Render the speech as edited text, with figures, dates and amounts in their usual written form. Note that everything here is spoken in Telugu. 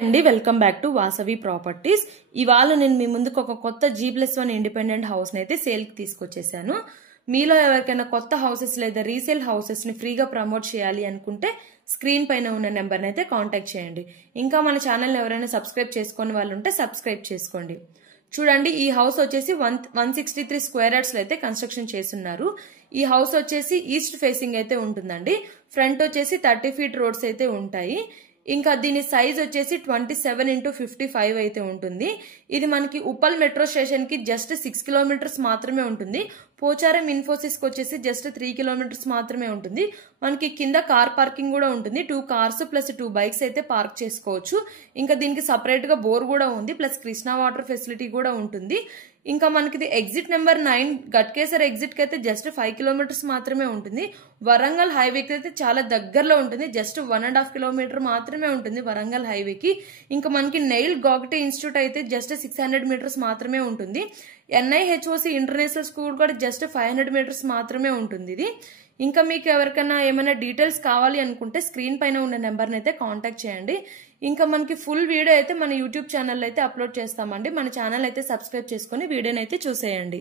అండి welcome back to Vasavi properties. ఇవాళ నేను మీ ముందుకు ఒక కొత్త G+1 ఇండిపెండెంట్ హౌస్ ని అయితే సేల్ కి తీసుకొచ్చేసాను. మీలో ఎవరికైనా కొత్త హౌసెస్ లేదా రీసేల్ హౌసెస్ ని ఫ్రీగా ప్రమోట్ చేయాలి అనుకుంటే స్క్రీన్ పైన ఉన్న నెంబర్ ని అయితే కాంటాక్ట్ చేయండి. ఇంకా మన ఛానల్ ఎవరైనా సబ్స్క్రైబ్ చేసుకునే వాళ్ళు ఉంటే సబ్స్క్రైబ్ చేసుకోండి. చూడండి, ఈ హౌస్ వచ్చేసి 163 స్క్వేర్ యార్డ్స్ లో అయితే కన్స్ట్రక్షన్ చేస్తున్నారు. ఈ హౌస్ వచ్చేసి ఈస్ట్ ఫేసింగ్ అయితే ఉంటుందండి. ఫ్రంట్ వచ్చేసి 30 ఫీట్ రోడ్స్ అయితే ఉంటాయి. ఇంకా దీని సైజ్ వచ్చేసి 27x55 అయితే ఉంటుంది. ఇది మనకి ఉప్పల్ మెట్రో స్టేషన్ కి జస్ట్ 6 కిలోమీటర్స్ మాత్రమే ఉంటుంది. పోచారం ఇన్ఫోసిస్ కి వచ్చేసి జస్ట్ 3 కిలోమీటర్స్ మాత్రమే ఉంటుంది. మనకి కింద కార్ పార్కింగ్ కూడా ఉంటుంది. 2 కార్స్ ప్లస్ 2 బైక్స్ అయితే పార్క్ చేసుకోవచ్చు. ఇంకా దీనికి సపరేట్ గా బోర్ కూడా ఉంది, ప్లస్ కృష్ణా వాటర్ ఫెసిలిటీ కూడా ఉంటుంది. ఇంకా మనకి ఎగ్జిట్ నెంబర్ 9 గట్కేసర్ ఎగ్జిట్ కి అయితే జస్ట్ 5 కిలోమీటర్స్ మాత్రమే ఉంటుంది. వరంగల్ హైవేకి అయితే చాలా దగ్గరలో ఉంటుంది. జస్ట్ 1.5 కిలోమీటర్ మాత్రమే ఉంటుంది వరంగల్ హైవేకి. ఇంకా మనకి నెయిల్ గాగటే ఇన్స్టిట్యూట్ అయితే జస్ట్ 600 మీటర్స్ మాత్రమే ఉంటుంది. NIHOC ఇంటర్నేషనల్ స్కూల్ కూడా జస్ట్ 500 మీటర్స్ మాత్రమే ఉంటుంది ఇది. ఇంకా మీకు ఎవరికైనా ఏమైనా డీటెయిల్స్ కావాలి అనుకుంటే స్క్రీన్ పైన ఉన్న నెంబర్ని అయితే కాంటాక్ట్ చేయండి. ఇంకా మనకి ఫుల్ వీడియో అయితే మన యూట్యూబ్ ఛానల్ అయితే అప్లోడ్ చేస్తామండి. మన ఛానల్ అయితే సబ్స్క్రైబ్ చేసుకుని వీడియోని అయితే చూసేయండి.